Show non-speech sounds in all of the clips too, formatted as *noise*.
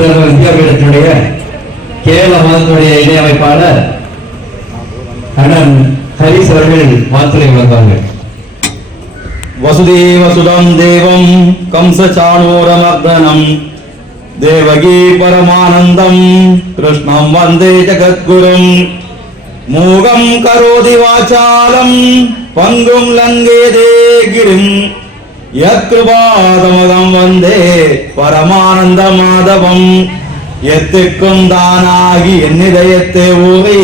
சுதந்திர இந்தியா பீடத்தினுடைய கேரள மாதத்துடைய இணை அமைப்பாளர் அண்ணன் ஹரிஸ் அவர்கள் மாத்துரை வந்தார்கள் வசுதேவ சுதம் தேவம் கம்ச சாணோரமர்தனம் தேவகி பரமானந்தம் கிருஷ்ணம் வந்தே ஜகத்குரும். மூகம் கரோதி வாச்சாலம் பங்கும் லங்கே தேகிரும். யத்துபாதமதம் வந்தே பரமானந்த மாதவம் எத்துக்கும் தானாகி என் இதயத்தை ஊவி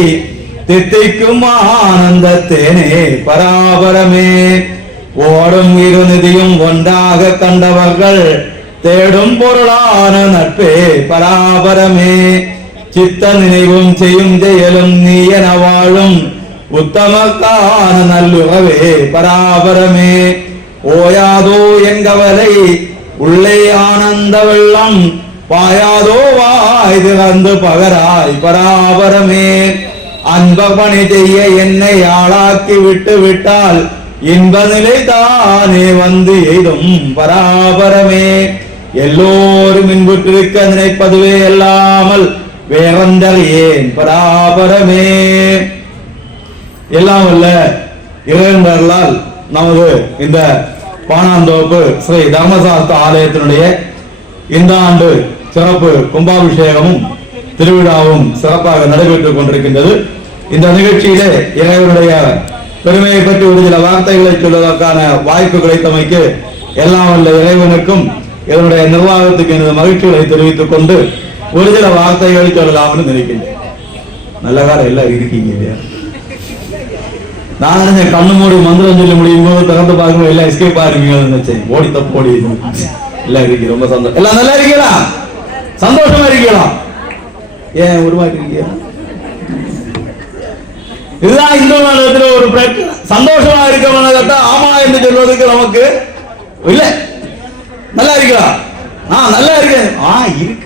தித்திக்கும் ஆனந்த தேனே பராபரமே. ஓடும் இருநிதியும் ஒன்றாக கண்டவர்கள் தேடும் பொருளான நட்பே பராபரமே. சித்த நினைவும் செய்யும் செயலும் நீ என வாழும் உத்தமக்கான நல்லுறவே பராபரமே. ஓயாதோ எங்கவலை உள்ளே ஆனந்த வெள்ளம் பாயாதோ வாய் திறந்து பகராய் பராபரமே. அன்ப பணி செய்ய என்னை ஆளாக்கி விட்டு விட்டால் இன்ப நிலை தானே வந்து எய்தும் பராபரமே. எல்லோரும் இன்புற்றிருக்க நினைப்பதுவே அல்லாமல் ஏன் பராபரமே. எல்லாம் வல்ல இறைவர்களால் நமது இந்த பானாந்தோப்பு ஸ்ரீ தர்மசாஸ்திர ஆலயத்தினுடைய இந்த ஆண்டு சிறப்பு கும்பாபிஷேகமும் திருவிழாவும் சிறப்பாக நடைபெற்றுக் கொண்டிருக்கின்றது. இந்த நிகழ்ச்சியிலே இறைவனுடைய பெருமையை பற்றி ஒரு சில வார்த்தைகளை சொல்வதற்கான வாய்ப்பு கிடைத்தமைக்கு எல்லாம் வல்ல இறைவனுக்கும் இதனுடைய நிர்வாகத்துக்கு எனது மகிழ்ச்சிகளை தெரிவித்துக் கொண்டு ஒரு சில வார்த்தைகளை சொல்லலாம்னு நினைக்கின்றேன். நல்ல காலம் எல்லாம் இருக்கீங்க இல்லையா? நான் கண்ணு மூடி மந்திரம் சொல்லி முடியும் போது திறந்து பார்க்கும்போது எல்லாம் எஸ்கேப் ஆயிருக்கீங்கன்னு நினைச்சேன் ஓடி தப்பு ஓடி எல்லாம் இருக்கு ரொம்ப சந்தோஷம். எல்லாம் நல்லா இருக்கீங்களா? சந்தோஷமா இருக்கீங்களா? ஏன் உருவாக்கிருக்கீங்க இதுதான் இந்து மதத்துல ஒரு சந்தோஷமா இருக்க கேட்டா ஆமா என்று சொல்வதற்கு நமக்கு இல்ல. நல்லா இருக்கா ஆ நல்லா இருக்கேன். ஆ இருக்கு.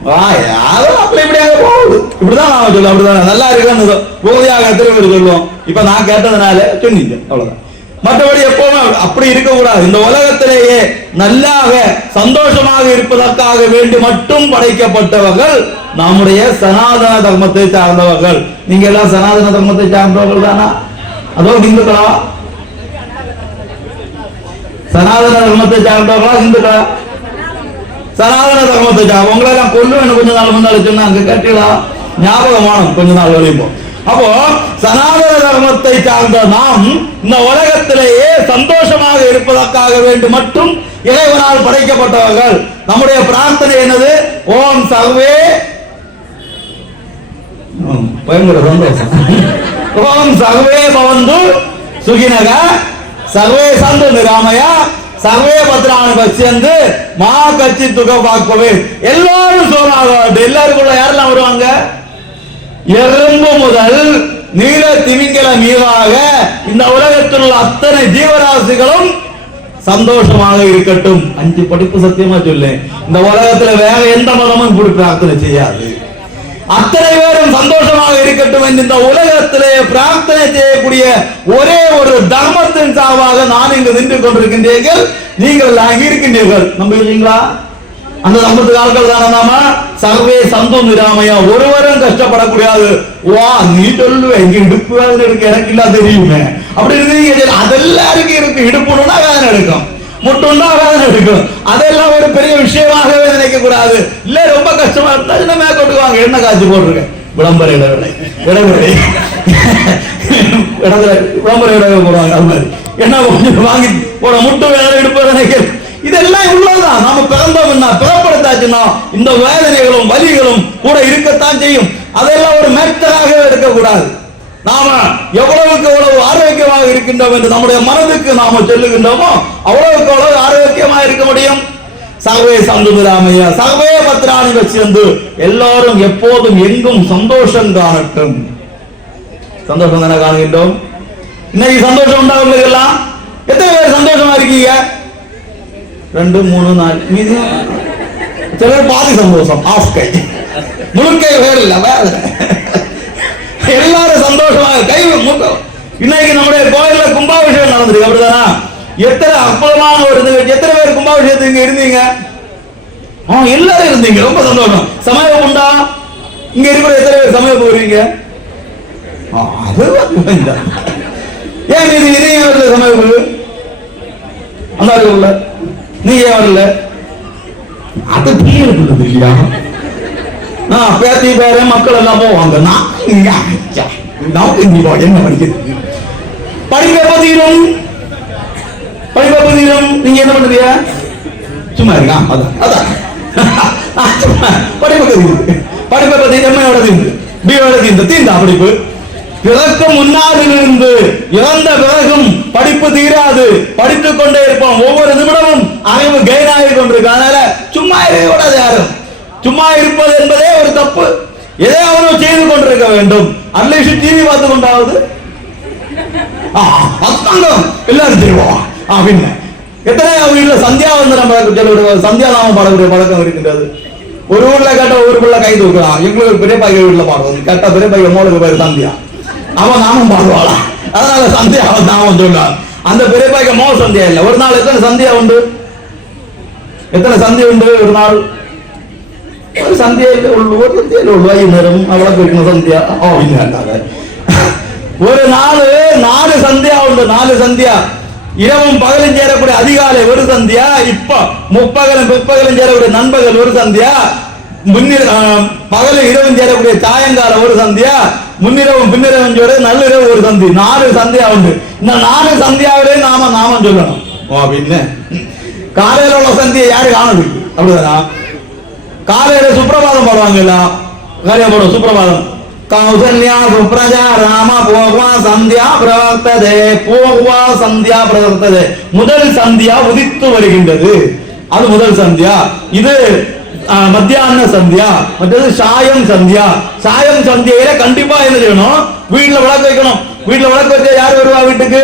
அப்படி இப்படியாக போகுது. இப்படிதான் நாம சொல்லுவோம் அப்படிதான். நல்லா இருக்குன்னு போதியாக திரும்ப சொல்லுவோம். இப்ப நான் கேட்டதுனால சொன்னீங்க அவ்வளவுதான். மற்றபடி எப்பவுமே அப்படி இருக்கக்கூடாது. இந்த உலகத்திலேயே நல்லாக சந்தோஷமாக இருப்பதற்காக வேண்டி மட்டும் படைக்கப்பட்டவர்கள் நம்முடைய சனாதன தர்மத்தை சார்ந்தவர்கள். நீங்க எல்லாம் சனாதன தர்மத்தை சார்ந்தவர்கள் தானா? அதோ இந்துக்களா? சனாதன தர்மத்தை சார்ந்தவர்களா இந்துக்களா? சனாதன தர்மத்தை சார்ந்த உங்களை எல்லாம் கொல்லுவேன் கொஞ்ச நாள் முன்னால சொன்னாங்க கட்டிடலாம் ஞாபகமான கொஞ்ச நாள் வரையும் அப்போ சனாதன தர்மத்தை சார்ந்த நாம் இந்த உலகத்திலேயே சந்தோஷமாக இருப்பதற்காக வேண்டும் மட்டும் இறைவனால் படைக்கப்பட்டவர்கள். நம்முடைய பிரார்த்தனை என்னது? ஓம் சர்வே. பயங்கர சந்தோஷம். ஓம் சர்வே பவந்து சுகினக. சர்வே சந்து நிராமய. சர்வே பத்ராணி சேர்ந்து மா கட்சி துகை பார்ப்பவே எல்லாரும் சோனாக எல்லாருக்குள்ள யாரெல்லாம் வருவாங்க? எறும்பு முதல் நீல திமிங்கல மீதாக இந்த உலகத்தில் உள்ள அத்தனை ஜீவராசிகளும் சந்தோஷமாக இருக்கட்டும். அஞ்சு படிப்பு சத்தியமா சொல்லு இந்த உலகத்துல வேற எந்த மதமும் இப்படி பிரார்த்தனை செய்யாது. அத்தனை பேரும் சந்தோஷமாக இருக்கட்டும் என்று இந்த உலகத்திலே பிரார்த்தனை செய்யக்கூடிய ஒரே ஒரு தர்மத்தின் சார்பாக நான் இங்கு நின்று கொண்டிருக்கின்றீர்கள். நீங்கள் அங்கே இருக்கின்றீர்கள். நம்புகிறீங்களா அந்த தர்மத்துக்கு ஆட்கள் தானே நாம? சர்வே சந்தோம் நிராமையா. ஒருவரும் கஷ்டப்படக்கூடாது. வா நீ சொல்லுவ. இங்க இடுப்பு வேதனை எடுக்க எனக்கு இல்ல தெரியுமே. அப்படி இருந்தீங்க அதெல்லாம் இருக்கு. இருக்கு. இடுப்புனா வேதனை எடுக்கும். முட்டுண்டா வேதனை எடுக்கும் அதெல்லாம் ஒரு பெரிய விஷயமாகவே நினைக்க கூடாது இல்ல ரொம்ப கஷ்டமா இருந்தா என்ன மேற்கொண்டு வாங்க. என்ன காய்ச்சி போட்டிருக்கேன் விளம்பர இடைவேளை. இடைவேளை. இடத்துல விளம்பர இடைவேளை போடுவாங்க அது மாதிரி. என்ன வாங்கி போட முட்டு வேதனை இடுப்பு இதெல்லாம் உள்ளதுதான் நாம பிறந்தோம்னா பிறப்படுத்தாச்சுன்னா இந்த வேதனைகளும் வலிகளும் கூட இருக்கத்தான் செய்யும். அதெல்லாம் ஒரு மேட்டராகவே எடுக்கக்கூடாது நாம எவ்வளவுக்கு எவ்வளவு ஆரோக்கியமாக இருக்கின்றோம் என்று நம்முடைய மனதுக்கு நாம சொல்லுகின்றோமோ அவ்வளவுக்கு அவ்வளவு ஆரோக்கியமாக இருக்க முடியும். சகவே சந்துராமையா சகவே பத்ராணி வச்சிருந்து எல்லாரும் எப்போதும் எங்கும் சந்தோஷம் காணட்டும். சந்தோஷம் தானே காணுகின்றோம்? இன்னைக்கு சந்தோஷம் உண்டா உங்களுக்கு எல்லாம் எத்தனை பேர் சந்தோஷமா இருக்கீங்க? ரெண்டு மூணு நாலு. மீதி? சிலர் பாதி சந்தோஷம். ஆஃப் கை. முழுக்கை வேறு இல்ல வேற. எல்லாரும் சந்தோஷமா கை இன்னைக்கு நம்முடைய கோயில்ல கும்பாபிஷேகம் நடந்திருக்கு அப்படிதானா? எத்தனை அற்புதமான ஒரு இது. எத்தனை பேர் கும்பாபிஷேகத்துக்கு இங்க இருந்தீங்க? ஆ எல்லாரும் இருந்தீங்க. ரொம்ப சந்தோஷம். சமயம் உண்டா? இங்க இருக்கிற எத்தனை பேர் சமயம் போறீங்க? அது ஏன் இது இது ஏன் வரல சமயம் அந்த நீங்க ஏன் வரல? அது பிள்ளைகளுக்கு இல்லையா? பேத்தி பேரு மக்கள் எல்லாம் போவாங்க நான் இங்க என்ன படிக்கிறது படிப்பை தீரும் படிப்பை தீரும் நீங்க என்ன பண்ணுறீங்க சும்மா இருக்கா அதான் அதான் படிப்பை தெரியுது படிப்பை பத்தி எம்மையோட தீர்ந்து பியோட தீர்ந்து தீர்ந்தா படிப்பு பிறக்க முன்னாடியிலிருந்து இருந்து இறந்த பிறகும் படிப்பு தீராது படித்துக் கொண்டே இருப்போம் ஒவ்வொரு நிமிடமும் அறிவு கெயின் ஆகி கொண்டிருக்கு அதனால சும்மா இருக்க கூடாது யாரும் சும்மா இருப்பது என்பதே ஒரு தப்பு. எதை அவனும் செய்து கொண்டிருக்க வேண்டும்? அட்லீஸ்ட் டிவி பார்த்து கொண்டாவது? அத்தங்கம். எல்லாரும் செய்வோம் அப்படின்னு எத்தனை வீட்டுல வந்து நம்ம சந்தியா நாம பாடக்கூடிய பழக்கம் இருக்கின்றது. ஒரு ஊர்ல கேட்ட ஒரு பிள்ளை கை தூக்கலாம் எங்களுக்கு பெரிய பையன் வீட்டுல பாடுவோம் கேட்ட பெரிய பையன் மோளுக்கு பேர் சந்தியா. அவன் நாமும் பாடுவாளா? அதனால சந்தியா அவன் நாமம் சொல்லுவான். அந்த பெரிய பையன் மோ சந்தியா இல்ல. ஒரு நாள் எத்தனை சந்தியா உண்டு? எத்தனை சந்தி உண்டு? ஒரு நாள்? ஒரு சந்தியாயில் உள்ள ஒரு சந்தியாயில் உள்ள வைகுந்தரம் அவ்வளவு இருக்கணும் சந்தியா ஓ இல்லை ஒரு நாலு நாலு சந்தியா உண்டு நாலு சந்தியா இரவும் பகலும் சேரக்கூடிய அதிகாலை ஒரு சந்தியா இப்ப முப்பகலும் பிற்பகலும் சேரக்கூடிய நண்பகல் ஒரு சந்தியா முன்னிர ஆஹ், பகலும் இரவும் சேரக்கூடிய சாயங்காலம் ஒரு சந்தியா முன்னிரவும் பின்னிரவும் சேர நள்ளிரவு ஒரு சந்தி நாலு சந்தியா உண்டு இந்த நாலு சந்தியாவிலே நாம நாமம் சொல்லணும் ஓ அப்படின்னு காலையில உள்ள சந்தியை யாரு காணுது அப்படிதானா காலையில சுப்பிரபாதம் பாடுவாங்கல்ல? காரியம் சுப்பிரபாதம். கௌசல்யா சுப்ரஜா ராம போகுவா சந்தியா பிரவர்த்ததே போகுவா சந்தியா பிரவர்த்ததே. முதல் சந்தியா உதித்து வருகின்றது. அது முதல் சந்தியா. இது மத்தியான சந்தியா. மற்றது சாயம் சந்தியா. சாயம் சந்தியில கண்டிப்பா என்ன செய்யணும்? வீட்டுல விளக்கு வைக்கணும். வீட்டுல விளக்கு வச்சா யார் வருவா வீட்டுக்கு?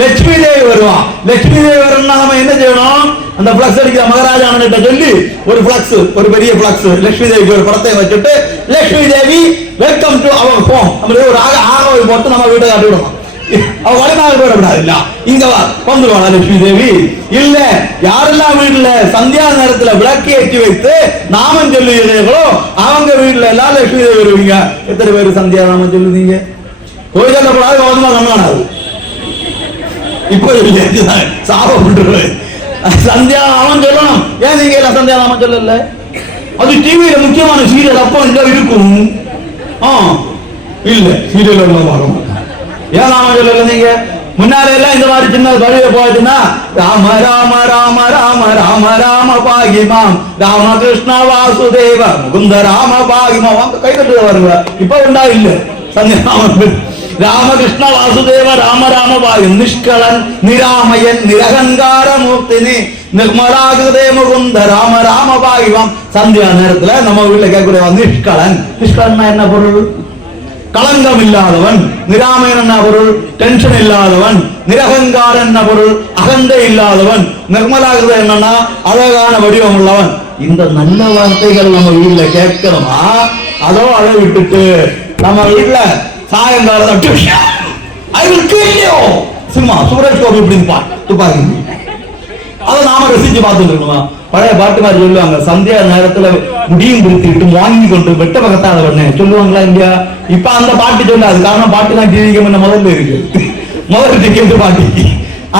லட்சுமி தேவி வருவா. லட்சுமி தேவி வரணும்னா நம்ம என்ன செய்யணும்? அந்த பிளக்ஸ் அடிக்கிற மகாராஜா கிட்ட சொல்லி ஒரு பிளக்ஸ் ஒரு பெரிய பிளக்ஸ் லட்சுமி தேவிக்கு ஒரு படத்தை வச்சுட்டு Lakshmi Devi welcome to our home நம்ம ஒரு ஆக ஆகவை போட்டு நம்ம வீட்டை காட்டி விடணும். அவ வழிமாக போயிடக்கூடாது இல்ல இங்க வா வந்துருவாளா லட்சுமி தேவி இல்ல யாரெல்லாம் வீட்டுல சந்தியா நேரத்துல விளக்கு ஏற்றி வைத்து நாமம் சொல்லுகிறீர்களோ அவங்க வீட்டுல எல்லாம் லட்சுமி தேவி வருவீங்க. எத்தனை பேர் சந்தியா நாமம் சொல்லுவீங்க கோயில் சொல்லக்கூடாது கவனமா கண்ணாடாது இப்போ சாபம் பண்றது சந்தியா அவன் சொல்லணும். ஏன் நீங்க எல்லாம் சந்தியா நாமம் சொல்லல? அது டிவியில முக்கியமான சீரியல் அப்போ இல்ல இருக்கும். ஆ இல்ல சீரியல் எல்லாம் பார்க்க ஏன் நாமம் சொல்லல நீங்க? முன்னாலே எல்லாம் இந்த மாதிரி சின்ன வழியில போயிட்டுன்னா ராம ராம ராம ராம ராம ராம பாகிமாம் ராமகிருஷ்ண வாசுதேவ முகுந்த ராம பாகிமாம் அங்க கை தட்டு வருவ இப்ப உண்டா இல்ல? சந்தியாமன் രാമകൃഷ്ണ വാസുദേവ രാമ രാമ പായും നിഷ്കളൻ നിരാമയൻ നിരഹങ്കാര മൂർത്തിനി നിർമ്മലാകൃതേ മുകുന്ദ രാമ രാമ പായുവം சந்தியா நேரத்துல நம்ம வீட்டுல கேட்கக்கூடிய நிஷ்கலன் நிஷ்கலன் என்ன பொருள் களங்கம் இல்லாதவன் நிராமயன் என்ன பொருள் டென்ஷன் இல்லாதவன் நிரகங்காரன் என்ன பொருள் அகந்தை இல்லாதவன் நிர்மலாகிருத என்னன்னா அழகான வடிவம் உள்ளவன் இந்த நல்ல வார்த்தைகள் நம்ம வீட்டுல கேட்கிறோமா அதோ அதை விட்டுட்டு நம்ம வீட்டுல சாயங்காலம் I will kill you cinema Suresh Gopi இப்படி இருப்பான் துப்பாக்கி அதை நாம ரசிச்சு பார்த்துட்டு இருக்கணுமா பழைய பாட்டு மாதிரி சொல்லுவாங்க சந்தியா நேரத்துல முடியும் பிரித்துக்கிட்டு வாங்கி கொண்டு வெட்ட பக்கத்தாத பண்ண சொல்லுவாங்களா இல்லையா? இப்ப அந்த பாட்டு சொல்லாது காரணம் பாட்டு தான் டிவிக்கு முதல்ல இருக்கு. முதல் டிக்கெட் பாட்டு?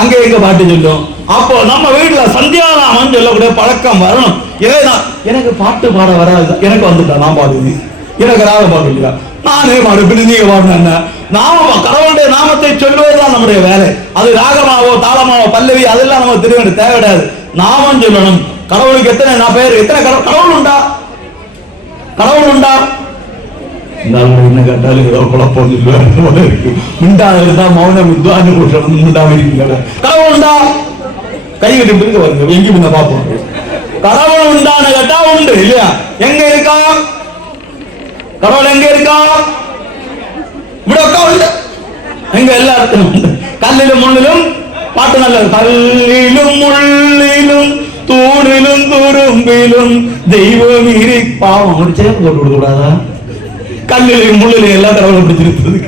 அங்க எங்க பாட்டு சொல்லும்? அப்போ நம்ம வீட்டுல சந்தியாராமன் சொல்லக்கூடிய பழக்கம் வரணும். இதேதான் எனக்கு பாட்டு பாட வராது. எனக்கு வந்துட்டா நான் பாடுவேன். எனக்கு ராக பாடுவீங்களா நானே மறுபடி நீங்க பாடுன நாம கடவுளுடைய நாமத்தை சொல்லுவதுதான் நம்முடைய வேலை. அது ராகமாவோ தாளமாவோ பல்லவி அதெல்லாம் நமக்கு தெரிய வேண்டிய தேவை கிடையாது நாமம் சொல்லணும். கடவுளுக்கு எத்தனை நான் பேர் எத்தனை கடவுள் கடவுள் உண்டா? கடவுள் உண்டா? என்ன கேட்டாலும் ஏதோ குழப்பம் சொல்லுவாரு மிண்டாத இருந்தா மௌன வித்வான பூஷணம் மிண்டாம இருக்கீங்க கடவுள் உண்டா? கை கட்டி பிடிக்க வருங்க எங்கேயும் பார்ப்போம் கடவுள் உண்டான கேட்டா உண்டு இல்லையா? எங்க இருக்கா? கடவுள் எங்க இருக்கா? ഇവിടെ ഒക്കെ ഉണ്ട് എങ്ക கல்லிலும் ഉണ്ട് കല്ലിലും நல்லது. கல்லிலும் முள்ளிலும் தூணிலும் മുള്ളിലും தெய்வம் തുരുമ്പിലും ദൈവം ഇരിപ്പാവും ചേർന്ന് തൊട്ട് കൊടുത്തുകൂടാതാ கல்லிலே முள்ளிலே எல்லா கடவுளும் பிடிச்சிருந்தது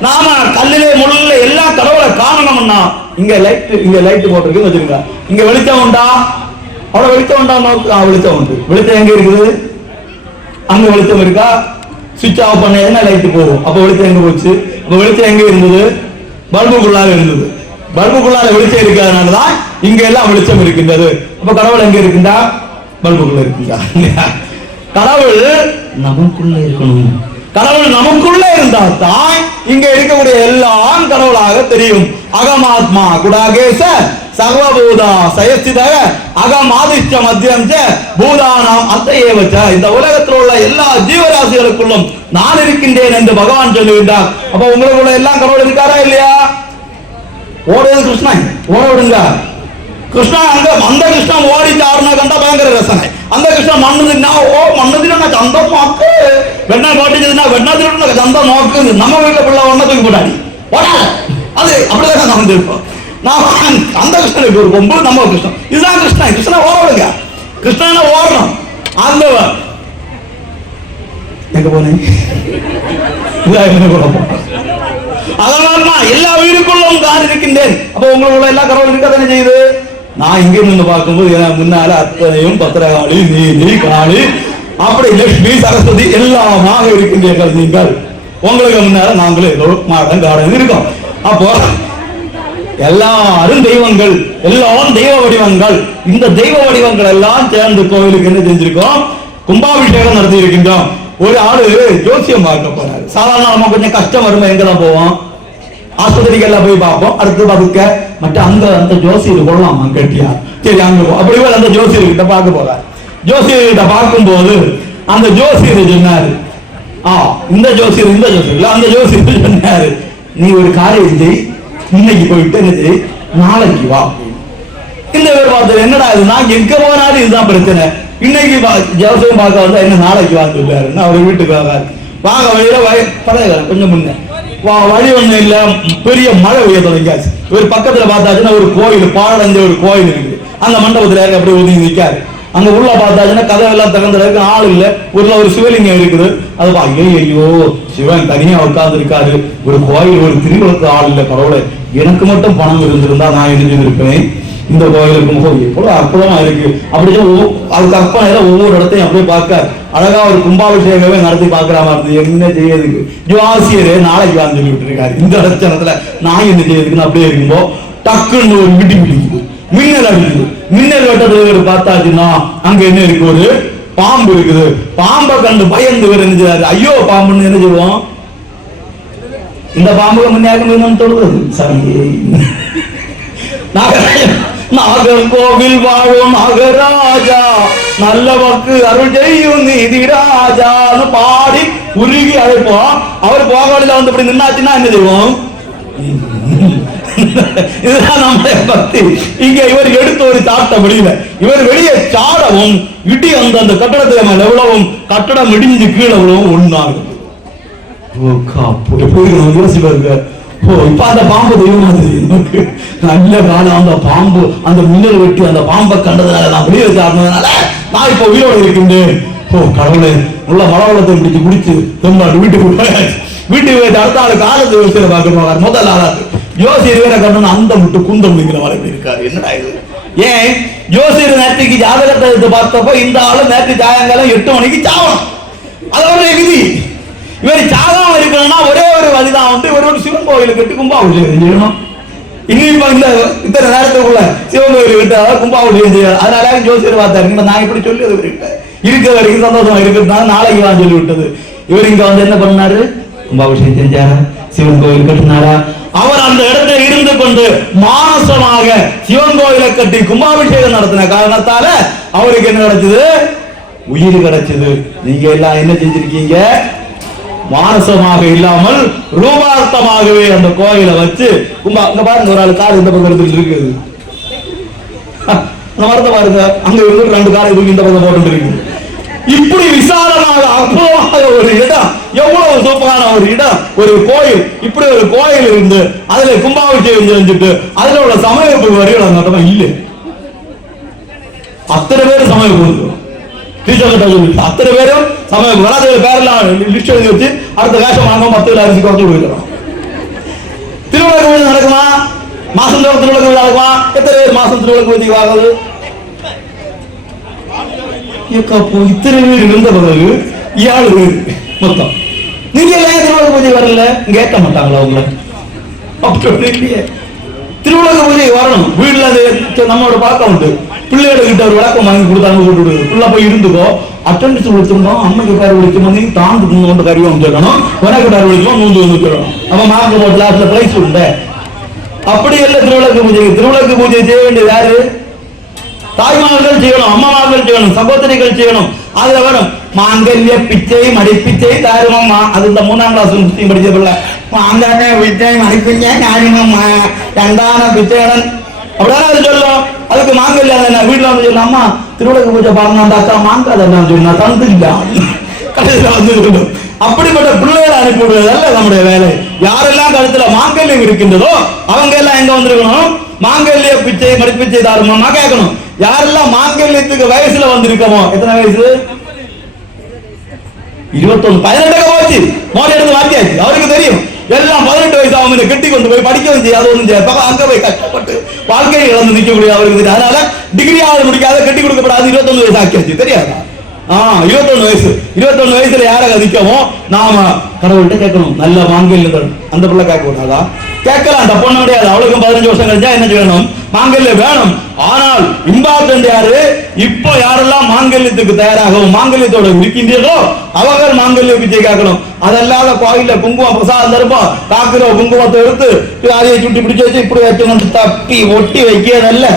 நாம கல்லிலே முள்ள எல்லா கடவுளை காரணம்னா இங்க லைட் இங்க லைட் போட்டிருக்குன்னு வச்சிருங்க இங்க வெளிச்சம் உண்டா? அவ்வளவு வெளிச்சம் உண்டா வெளிச்சம் உண்டு. வெளிச்சம் எங்க இருக்குது? அங்க வெளிச்சம் இருக்கா? சுவிட்ச் ஆஃப் பண்ண என்ன லைட் போகும். அப்போ வெளிச்சம் எங்கே போச்சு? அப்போ வெளிச்சம் எங்கே இருந்தது? பல்புக்குள்ளாக இருந்தது. பல்புக்குள்ளால வெளிச்சம் இருக்கிறதுனால தான் இங்க எல்லாம் வெளிச்சம் இருக்கின்றது. அப்ப கடவுள் எங்க இருக்குண்டா பல்புக்குள்ள இருக்குண்டா கடவுள் நமக்குள்ள இருக்கணும். கடவுள் நமக்குள்ள இருந்தா தான் இங்க இருக்கக்கூடிய எல்லாம் கடவுளாக தெரியும். அகமாத்மா குடாகேச சர்வபூத சயஸ்திதக அகம் ஆதிஷ்ட மத்தியம் பூதானாம் அத்தையேவச்ச இந்த உலகத்தில் உள்ள எல்லா ஜீவராசிகளுக்குள்ளும் நான் இருக்கின்றேன் என்று பகவான் சொல்லுகின்றார். அப்ப உங்களுக்குள்ள எல்லாம் கடவுள் இருக்காரா இல்லையா? ஓடுது கிருஷ்ணன் ஓட விடுங்க கிருஷ்ணா அங்க அந்த கிருஷ்ணா ஓடிட்டு ஆடுனா கண்டா பயங்கர ரசனை. அந்த கிருஷ்ணா மண்ணுதுன்னா ஓ மண்ணுதுல நான் சந்தம் நோக்கு வெண்ணா காட்டிச்சதுன்னா வெண்ணாத்துல சந்தம் நோக்கு நம்ம வீட்டுல பிள்ளை ஒன்ன தூக்கி போட்டாடி. ஓடாது. அது அப்படிதான் நடந்திருப்போம் நான் அந்த கிருஷ்ணனுக்கு ஒரு கொம்பு நம்ம கிருஷ்ணன். இதுதான் கிருஷ்ணன். கிருஷ்ணன் ஓட கிருஷ்ணன் ஓடணும் அந்த எங்க போனேன் இதான் அதனால்தான் எல்லா உயிருக்குள்ளும் நான் இருக்கின்றேன். அப்ப உங்களுக்குள்ள எல்லா கடவுள் இருக்க? தானே செய்யுது? நான் இங்கே நின்று பார்க்கும்போது என் முன்னால அத்தனையும் பத்திரகாளி நீதி காளி அப்படி லட்சுமி சரஸ்வதி எல்லாமாக இருக்கின்றீர்கள் நீங்கள். உங்களுக்கு முன்னால நாங்களும் ஏதோ மாடம் காடன் இருக்கோம். அப்போ எல்லாரும் தெய்வங்கள் எல்லாம் தெய்வ வடிவங்கள் இந்த தெய்வ வடிவங்கள் எல்லாம் சேர்ந்து கோவிலுக்கு என்ன செஞ்சிருக்கோம் கும்பாபிஷேகம் நடத்தி இருக்கின்றோம் ஒரு ஆளு ஜோசியம் பார்க்க போறாரு. சாதாரண நம்ம கொஞ்சம் கஷ்டம் வருமா எங்கெல்லாம் போவோம்? ஆஸ்பத்திரிக்கு எல்லாம் போய் பார்ப்போம். அடுத்து பதுக்க மற்ற அங்க அந்த ஜோசியர் கொள்ளலாமா கட்டியா சரி அங்க போ. அப்படி போய் அந்த ஜோசியர் கிட்ட பார்க்க போறார். ஜோசியர் கிட்ட பார்க்கும்போது அந்த ஜோசியர் சொன்னாரு ஆ இந்த ஜோசியர் இந்த ஜோசியர். அந்த ஜோசியர் சொன்னாரு நீ ஒரு காரியம் செய். இன்னைக்கு போயிட்டு என்ன நாளைக்கு வா. இந்த பேர் பார்த்தது என்னடா இது? நான் எங்க போனாலும் இதுதான் பிரச்சனை. இன்னைக்கு பா- ஜோசியம் பார்க்க வந்தா என்ன நாளைக்கு வாங்க விட்டாரு அவர் வீட்டுக்கு வாங்க வாங்க வழியில வய- பரவாயில்ல கொஞ்சம் முன்ன. வா வழி ஒண்ணும் இல்ல. பெரிய மழை பெய்ய தொடங்கியாச்சு. இவர் பக்கத்துல பார்த்தாச்சுன்னா ஒரு கோயில் பாழடைஞ்ச ஒரு கோயில் இருக்குது. அந்த மண்டபத்துல இறங்கி அப்படியே ஒதுங்கி நிக்காரு. அங்க உள்ள பார்த்தாச்சுன்னா கதவெல்லாம் திறந்துருக்கு ஆள் இல்ல. உள்ள ஒரு சிவலிங்கம் இருக்குது. அது பா, ஐயோ ஐயோ சிவன் தனியா உட்கார்ந்து இருக்காரு ஒரு கோயில் ஒரு திருவிழத்து ஆள் இல்ல கடவுளே. எனக்கு மட்டும் பணம் இருந்திருந்தா நான் என்ன இந்த கோயிலுக்கு முகம் எவ்வளவு அற்புதமா இருக்கு. அப்படியே அது கற்பனை ஒவ்வொரு இடத்தையும் அப்படியே பார்க்க. அழகா ஒரு கும்பாபிஷேகமே நடத்தி பாக்குற மாதிரி என்ன செய்யறதுக்கு? ஜோசியரே நாளைக்கு வந்து சொல்லிட்டு இருக்காரு. இந்த லட்சணத்துல நான் என்ன செய்யறதுக்குன்னு அப்படியே இருக்கும்போ டக்குன்னு ஒரு விடி பிடிக்குது. மின்னல் அடிக்குது. மின்னல் வெட்டத்துல பார்த்தாச்சுன்னா அங்க என்ன இருக்கு ஒரு பாம்பு இருக்குது. பாம்பை கண்டு பயந்து என்ன ஐயோ பாம்புன்னு என்ன சொல்லுவோம்? இந்த பாம்புக்கு முன்னாடி மீன் தொடுறது நாகர் கோவில் வாழும் நாகராஜா நல்லவர்க்கு அருள் செய்யும் நீதி ராஜான்னு பாடி உருகி அழைப்போம் அவர் போகாடில வந்து இப்படி நின்னாச்சுன்னா என்ன செய்வோம் இதுதான் நம்முடைய பக்தி. இங்க இவர் எடுத்து ஒரு சாட்ட முடியல இவர் வெளியே சாடவும் இடி அந்த அந்த கட்டடத்தை மேல எவ்வளவும் கட்டடம் இடிஞ்சு கீழே விழவும் ஒண்ணாகுது ஓ யோசிப்பாருங்க ஓ இப்ப அந்த பாம்பு தெய்வமா தெரியுது நல்ல காலம். அந்த பாம்பு அந்த மின்னல் வெட்டி அந்த பாம்பை கண்டதுனால நான் வெளியே சாடினதுனால நான் இப்ப உயிரோடு இருக்கின்றேன். ஓ கடவுளே உள்ள மலவளத்தை பிடிச்சு குடிச்சு திரும்ப வீட்டுக்கு போயாச்சு வீட்டுக்கு போய் அடுத்த ஆளு காலத்து யோசியரை பார்க்க போவார் முதல் ஆளாது யோசியர் வேற கண்டன அந்த முட்டு குந்தம் முடிங்கிற மாதிரி இருக்காரு. என்னடா இது? ஏன்? ஜோசியர் நேற்றுக்கு ஜாதகத்தை எடுத்து பார்த்தப்போ இந்த ஆளு நேற்று சாயங்காலம் எட்டு மணிக்கு சாவணும். அது விதி. இவர் சாகாம இருக்கணும்னா ஒரே ஒரு வழிதான். வந்து இவர் ஒரு சிவன் கோயிலுக்கு கட்டி கும்பாபிஷேகம் செய்யணும். இன்னும் இந்த இத்தனை நேரத்துக்குள்ள சிவன் கோயில் கிட்ட கும்பாபிஷேகம் செய்யணும் அதனால ஜோசியர் பார்த்தாரு. நீங்க நான் இப்படி சொல்லி அது இருக்க வரைக்கும் சந்தோஷமா இருக்கிறதுனால நாளைக்கு வான்னு சொல்லி விட்டது இவர் இங்க வந்து என்ன பண்ணாரு? கும்பாபிஷேகம் செஞ்சாரா? சிவன் கோயில் கட்டினாரா? அவர் அந்த இடத்துல இருந்து கொண்டு மானசமாக சிவன் கோயிலை கட்டி கும்பாபிஷேகம் நடத்தின காரணத்தால அவருக்கு என்ன கிடைச்சது? உயிர் கிடைச்சது. நீங்க எல்லாம் என்ன செஞ்சிருக்கீங்க? மானசமாக இல்லாமல் ரூபார்த்தமாகவே அந்த கோயிலை வச்சு கும்பா அங்க பாருங்க ஒரு ஆள் கார் இந்த பக்கம் எடுத்துட்டு இருக்குது. அந்த மரத்தை பாருங்க அங்க இருந்து ரெண்டு காலை தூக்கி இந்த பக்கம் போட்டு இருக்குது. இப்படி விசாலமாக அற்புதமாக ஒரு இடம் எவ்வளவு சூப்பரான ஒரு இடம் ஒரு கோயில். இப்படி ஒரு கோயில் இருந்து அதுல கும்பாபிஷேகம் செஞ்சுட்டு அதுல உள்ள சமயப்பு வரிகள் அந்த இல்லை. அத்தனை பேர் சமயம் கொடுக்கும் டீச்சர் கிட்ட சொல்லி அத்தனை பேரும் சமயம் வராத பேரெல்லாம் லிஸ்ட் எழுதி வச்சு அடுத்த காசம் வாங்க பத்து கிலோ அரிசி குறைச்சு கொடுக்குறோம் திருவிழா கோவில் நடக்குமா மாசம் தோறும் திருவிழா கோவில் நடக்குமா எத்தனை பேர் மாசம் திருவிழா கோவில் வாங்குது ஏக்கா இத்தனை பேர் இருந்த பிறகு ஏழு பேர் மொத்தம் நீங்க ஏன் திருவிழா பூஜை வரல கேட்க மாட்டாங்களா உங்களை அப்படி இல்லையே திருவிழா பூஜை வரணும். வீட்டுல அது நம்மளோட பழக்கம் உண்டு. பிள்ளைகளுக்கிட்ட ஒரு விளக்கம் வாங்கி கொடுத்தாங்க சொல்லிட்டு பிள்ளை போய் இருந்துக்கோ. அட்டண்டன்ஸ் கொடுத்துருந்தோம் அம்மைக்கு பேர் விழிக்கும் வந்து தாண்டு கொண்டு கருவோம் வந்துக்கணும் உனக்கு பேர் விழிக்கும் நூந்து வந்து நம்ம அப்ப மார்க் போட்டு லாஸ்ட்ல பிரைஸ் கொடுத்த அப்படி இல்லை திருவிளக்கு பூஜைக்கு திருவிளக்கு பூஜை செய்ய வேண்டியது யாரு? தாய்மார்கள் செய்யணும் அம்மாமார்கள் செய்யணும் சகோதரிகள் செய்யணும். அதுல வரும் மாங்கல்ய பிச்சை மடிப்பிச்சை தாருமம்மா. அது இந்த மூணாம் கிளாஸ் முஸ்லீம் படிச்ச பிள்ளை மாங்கல்ய பிச்சை மடிப்பிச்சை தாருமம்மா. ரெண்டான பிச்சைடன் அப்படின்னா அது சொல்லும்? அதுக்கு மாங்கல்யம் என்ன வீட்டுல வந்து சொல்லலாம் அம்மா திருவிழக்கு பூஜை பாருங்க அந்த அக்கா மாங்காத என்ன சொன்னா தந்து இல்ல கடைசியில் வந்து அப்படிப்பட்ட பிள்ளைகளை அனுப்பிவிடுவதல்ல நம்முடைய வேலை. யாரெல்லாம் கழுத்துல மாங்கல்யம் இருக்கின்றதோ அவங்க எல்லாம் எங்க வந்திருக்கணும்? மாங்கல்ய பிச்சை மடிப்பிச்சை தாருமாமா கேட்கணும். யாரெல்லாம் மாங்கல்யத்துக்கு வயசுல வந்திருக்கோமோ? எத்தனை வயசு? இருபத்தொன்னு. பதினெட்டு போச்சு. மோடி எடுத்து வாத்தியாச்சு அவருக்கு தெரியும். எல்லாம் பதினெட்டு வயசு அவங்க கட்டி கொண்டு போய் படிக்க செய்யாது ஒன்றும் செய்யாது. அங்க போய் கஷ்டப்பட்டு வாழ்க்கையை இழந்து நிற்கக்கூடிய அவருக்கு அதனால டிகிரி ஆவது முடிக்காத கட்டி கொடுக்கப்படாது இருபத்தொன்னு வயசு ஆக்கியாச்சு. தெரியாதா? ஆ இருபத்தொன்னு வயசு. இருபத்தொன்னு வயசுல யாரை கதிக்கவும் நாம கடவுள்கிட்ட கேட்கணும். நல்ல மாங்கல்யங்கள். அந்த பிள்ளை கேட்க கூடாதா கேட்கலாம். அந்த பொண்ணு முடியாது அவளுக்கும் பதினஞ்சு வருஷம் கழிச்சா என்ன செய்யணும்? மாங்கல்ய வேணும். ஆனால் இம்பார்ட்டன்ட் யாரு இப்போ யாரெல்லாம் மாங்கல்யத்துக்கு தயாராகவும் மாங்கல்யத்தோட இருக்கின்றீர்களோ அவர்கள் மாங்கல்ய பிச்சை கேட்கணும் அதல்லாத கோயில குங்குமம் பிரசாதம் தருப்போம் காக்கிற குங்குமத்தை எடுத்து அதையை சுட்டி பிடிச்சு வச்சு இப்படி வச்சு தப்பி ஒட்டி வைக்கிறதல்ல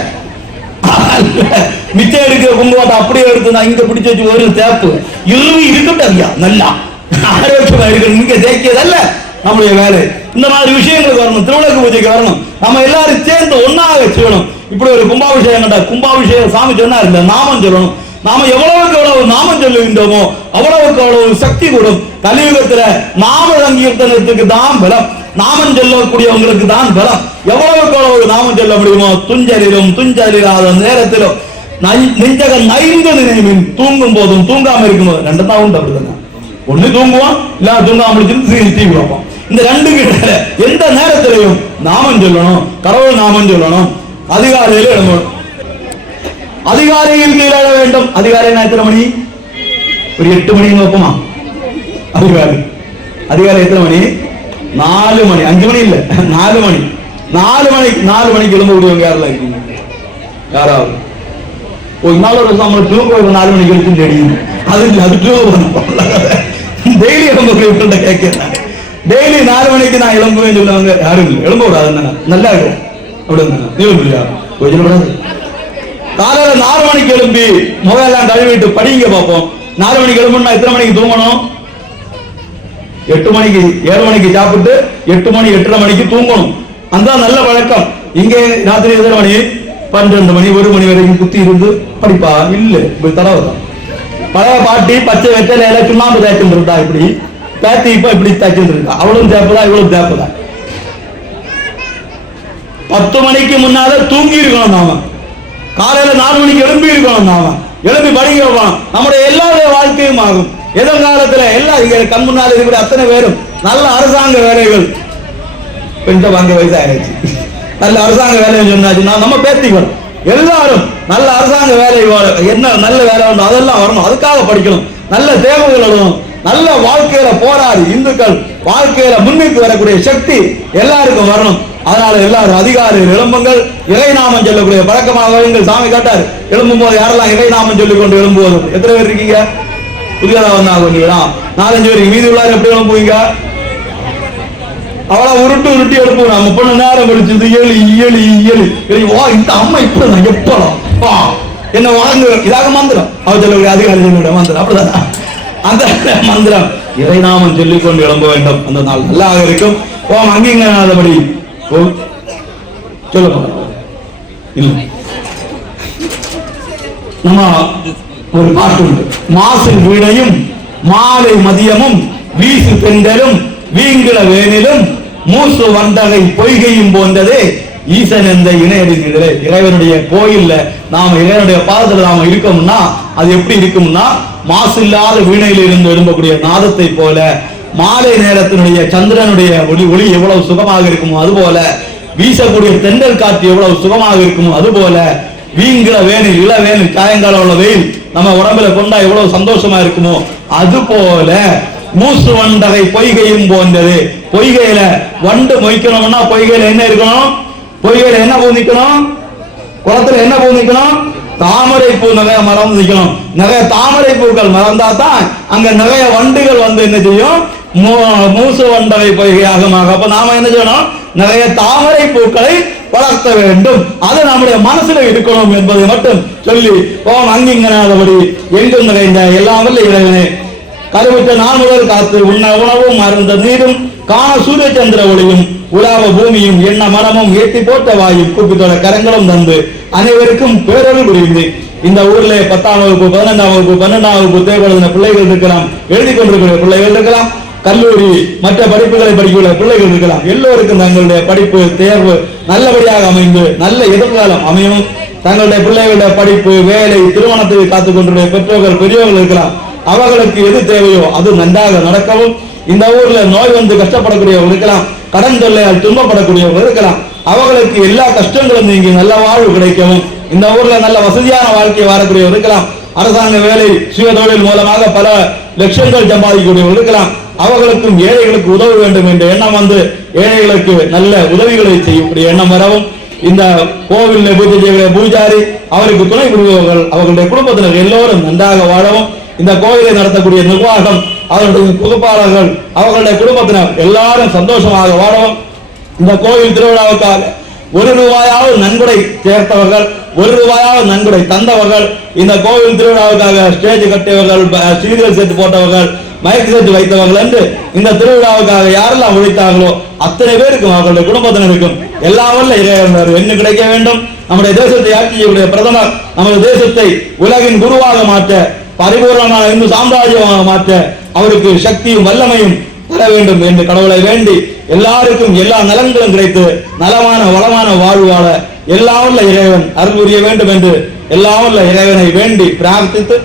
மிச்சம் எடுக்கிற குங்குமத்தை அப்படியே எடுத்து நான் இங்க பிடிச்சு வச்சு ஒரு தேப்பு. இருவி இருக்கட்டும் ஐயா நல்லா. ஆரோக்கியமா இருக்கணும். இங்க தேய்க்கிறதல்ல. நம்முடைய வேலை. இந்த மாதிரி விஷயங்களுக்கு வரணும். திருவிளக்கு பூஜைக்கு வரணும். நம்ம எல்லாரும் சேர்ந்து ஒன்னாக செய்யணும். இப்படி ஒரு கும்பாபிஷேகம் கண்டா கும்பாபிஷேகம் சாமி சொன்னா இந்த நாமம் சொல்லணும். நாம எவ்வளவுக்கு எவ்வளவு நாமம் சொல்லுகின்றோமோ அவ்வளவுக்கு அவ்வளவு சக்தி கூடும். கலியுகத்துல நாம சங்கீர்த்தனத்துக்கு தான் பலம். நாமம் சொல்லக்கூடியவங்களுக்கு தான் பலம். எவ்வளவுக்கு எவ்வளவு நாமம் சொல்ல முடியுமோ துஞ்சலிலும் துஞ்சலில்லாத நேரத்திலும் நை- நைந்து நினைவின் தூங்கும் போதும் தூங்காம இருக்கும் போது ரெண்டு தான் உண்டு அப்படிதானே ஒண்ணு தூங்குவோம் இல்ல தூங்காம முடிச்சுட்டு தீ பார்ப்போம் இந்த ரெண்டு கிட்ட எந்த நேரத்திலையும் நாமம் சொல்லணும் கடவுள் நாமம் சொல்லணும். அதிகாலையில எழும்பணும். அதிகாலையில் கீழ வேண்டும். அதிகாலை எத்தனை மணி? ஒரு எட்டு மணி வைப்போமா அதிகாலை அதிகாலை எத்தனை மணி? நாலு மணி. அஞ்சு மணி இல்ல. நாலு மணி. நாலு மணி நாலு மணிக்கு எழும்பக்கூடியவங்க யாரெல்லாம் இருக்கீங்க? யாராவது? ஒரு நாள் ஒரு நம்ம தூங்க ஒரு நாலு மணிக்கு எழுத்து தெரியும் அது அது தூங்க *laughs* டெய்லி எழும்பக்கூடியவங்கள்ட்ட கேட்கிறேன். டெய்லி நாலு மணிக்கு நான் எழும்புவேன் சொல்லுவாங்க யாரும் இல்லை. எழும்ப கூடாது நல்லா இருக்கும். அப்படி இருந்தாங்க காலையில நாலு மணிக்கு எழும்பி முகையெல்லாம் கழுவிட்டு படிங்க பார்ப்போம். நாலு மணிக்கு எழும்புனா எத்தனை மணிக்கு தூங்கணும்? எட்டு மணிக்கு ஏழு மணிக்கு சாப்பிட்டு எட்டு மணி எட்டரை மணிக்கு தூங்கணும். அந்த நல்ல வழக்கம் இங்கே ராத்திரி எத்தனை மணி? பன்னிரண்டு மணி ஒரு மணி வரைக்கும் குத்தி இருந்து படிப்பா? இல்ல. இப்படி தடவை தான் பழைய பாட்டி பச்சை வெத்தலை சுண்ணாம்பு தேய்ச்சிட்டு இருந்தா இப்படி? பேத்தி இப்ப இப்படி தேய்ச்சிட்டு இருக்கா? அவளும் தேப்பதா இவளும் தேப்பதா? பத்து மணிக்கு முன்னால தூங்கி இருக்கணும் நாம காலையில நாலு மணிக்கு எழும்பி இருக்கணும் நாம எழுப்பி படிக்க வைக்கணும். நம்முடைய எல்லாருடைய வாழ்க்கையும் ஆகும். எதிர்காலத்துல எல்லா இங்க கண் முன்னால் இருக்கிற அத்தனை பேரும் நல்ல அரசாங்க வேலைகள். கொஞ்சம் வாங்க வயசாயிருச்சு. நல்ல அரசாங்க வேலை சொன்னாச்சுன்னா நம்ம பேத்திக்கணும் எல்லாரும் நல்ல அரசாங்க வேலை என்ன நல்ல வேலை உண்டு அதெல்லாம் வரணும். அதுக்காக படிக்கணும். நல்ல தேவைகள் வரணும் நல்ல வாழ்க்கையில போராடி இந்துக்கள் வாழ்க்கையில முன்னுக்கு வரக்கூடிய சக்தி எல்லாருக்கும் வரணும். அதனால எல்லாரும் அதிகாரிகள் எழும்புங்கள். இறை நாமம் சொல்லக்கூடிய பழக்கமாக எங்கள் சாமி காட்டார். எழும்பும் போது யாரெல்லாம் இறை நாமம் சொல்லிக் கொண்டு எழும்புவது? எத்தனை பேர் இருக்கீங்க? புதியதா வந்தாங்க கொஞ்சம் நாலஞ்சு பேருக்கு மீதி உள்ளார் எப்படி எழும்புவீங்க? அவளை உருட்டு உருட்டி எழுப்புவோம். நம்ம பொண்ணு நேரம் படிச்சது ஏழு ஏழு ஏழு வா இந்த அம்மா இப்படிதான் எப்பலாம் வா. என்ன வாங்க இதாக மந்திரம். அவ சொல்லக்கூடிய அதிகாரி சொல்லக்கூடிய மந்திரம். அப்படிதான்? அந்த மந்திரம் இறைநாமம் சொல்லிக் கொண்டு எழும்ப வேண்டும். அந்த நாள் நல்லாக இருக்கும். ஓம் அங்கீங்காதபடி ஓம் சொல்லுங்க. இல்லை. நம்ம ஒரு பாட்டு உண்டு. மாசில் வீணையும் மாலை மதியமும் வீசு பெண்களும் வீங்கிட வேணிலும் மூசு வந்தகை பொய்கையும் போன்றதே ஈசன் என்ற இணையடி இறைவனுடைய கோயில்ல நாம இறைவனுடைய பாதத்துல நாம இருக்கோம்னா அது எப்படி இருக்கும்னா மாசு இல்லாத வீணையில் இருந்து எழும்பக்கூடிய நாதத்தை போல மாலை நேரத்தினுடைய சந்திரனுடைய ஒளி ஒளி எவ்வளவு சுகமாக இருக்குமோ அதுபோல வீசக்கூடிய தென்றல் காற்று எவ்வளவு சுகமாக இருக்குமோ அதுபோல வீங்கிற வேணில் இள வேணில் சாயங்காலம் உள்ள வெயில் நம்ம உடம்புல கொண்டா எவ்வளவு சந்தோஷமா இருக்குமோ அது போல மூசு வண்டகை பொய்கையும் போன்றது. பொய்கையில வண்டு மொய்க்கணும்னா பொய்கையில என்ன இருக்கணும்? பொய்கையில என்ன பூந்திக்கணும்? குளத்துல என்ன பூந்திக்கணும்? தாமரை பூ நிறைய மரம் நிற்கணும் நிறைய தாமரை பூக்கள் மறந்தா தான் அங்க நிறைய வண்டுகள் வந்து என்ன செய்யும்? மூ- மூசு வண்டவை பொய்கையாகமாக அப்ப நாம என்ன செய்யணும்? நிறைய தாமரை பூக்களை வளர்த்த வேண்டும். அது நம்முடைய மனசுல இருக்கணும் என்பதை மட்டும் சொல்லி ஓம் அங்கிங்கனாதபடி எங்கும் நிறைந்த எல்லாம் வல்ல இறைவனே கருவிட்ட நான் முதல் காத்து உண்ண உணவும் அருந்த நீரும் காண சூரிய சந்திர ஒளியும் உலாவ பூமியும் எண்ண மரமும் ஏற்றி போட்ட வாயும் கூப்பித்தோட கரங்களும் தந்து அனைவருக்கும் பேரொரு புரியுது. இந்த ஊர்ல பத்தாம் வகுப்பு பதினெண்டாம் வகுப்பு பன்னெண்டாம் வகுப்பு தேர்வு பிள்ளைகள் இருக்கலாம் எழுதி கொண்டிருக்கிற பிள்ளைகள் இருக்கலாம் கல்லூரி மற்ற படிப்புகளை படிக்கிற பிள்ளைகள் இருக்கலாம். எல்லோருக்கும் தங்களுடைய படிப்பு தேர்வு நல்லபடியாக அமைந்து நல்ல எதிர்காலம் அமையும். தங்களுடைய பிள்ளைகளுடைய படிப்பு வேலை திருமணத்தை காத்துக் கொண்டிருக்கிற பெற்றோர்கள் பெரியவர்கள் இருக்கலாம். அவர்களுக்கு எது தேவையோ அது நன்றாக நடக்கவும் இந்த ஊர்ல நோய் வந்து கஷ்டப்படக்கூடியவர்கள் இருக்கலாம் கடன் தொல்லையால் துன்பப்படக்கூடியவர்கள் இருக்கலாம். அவர்களுக்கு எல்லா கஷ்டங்களும் நீங்கி நல்ல வாழ்வு கிடைக்கவும் இந்த ஊர்ல நல்ல வசதியான வாழ்க்கை வாழக்கூடியவர் இருக்கலாம். அரசாங்க வேலை சுய தொழில் மூலமாக பல லட்சங்கள் சம்பாதிக்கக்கூடியவர்கள் இருக்கலாம். அவர்களுக்கும் ஏழைகளுக்கு உதவ வேண்டும் என்ற எண்ணம் வந்து ஏழைகளுக்கு நல்ல உதவிகளை செய்யக்கூடிய எண்ணம் வரவும் இந்த கோவிலில் பூஜை செய்யக்கூடிய பூஜாரி அவருக்கு துணை புரிபவர்கள் அவர்களுடைய குடும்பத்தினர் எல்லோரும் நன்றாக வாழவும் இந்த கோவிலை நடத்தக்கூடிய நிர்வாகம் அவர்களுடைய பொறுப்பாளர்கள் அவர்களுடைய குடும்பத்தினர் எல்லாரும் சந்தோஷமாக வாழவும் இந்த கோவில் திருவிழாவுக்காக ஒரு ரூபாயாவது நன்கொடை சேர்த்தவர்கள் ஒரு ரூபாயாவது நன்கொடை தந்தவர்கள் இந்த கோவில் திருவிழாவுக்காக ஸ்டேஜ் கட்டியவர்கள் சீரியல் செட் போட்டவர்கள் மைக் செட்டு வைத்தவர்கள் என்று இந்த திருவிழாவுக்காக யாரெல்லாம் உழைத்தார்களோ அத்தனை பேருக்கும் அவர்களுடைய குடும்பத்தினருக்கும் எல்லா வல்ல இறைவனர் என்ன கிடைக்க வேண்டும். நம்முடைய தேசத்தை ஆட்சி பிரதமர் நமது தேசத்தை உலகின் குருவாக மாற்ற பரிபூர்ணமான இந்து சாம்ராஜ்யமாக மாற்ற அவருக்கு சக்தியும் வல்லமையும் தர வேண்டும் என்று கடவுளை வேண்டி எல்லாருக்கும் எல்லா நலன்களும் கிடைத்து நலமான வளமான வாழ்வு வாழ எல்லாம் உள்ள இறைவன் அருள் புரிய வேண்டும் என்று எல்லாம் உள்ள இறைவனை வேண்டி பிரார்த்தித்து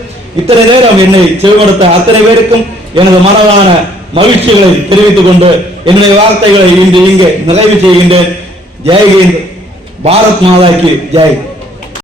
இத்தனை நேரம் என்னை செவிமடுத்த அத்தனை பேருக்கும் எனது மனதான மகிழ்ச்சிகளை தெரிவித்துக் கொண்டு என்னுடைய வார்த்தைகளை இன்று இங்கே நிறைவு செய்கின்றேன். ஜெய்ஹிந்த் பாரத் மாதாக்கு ஜெய்.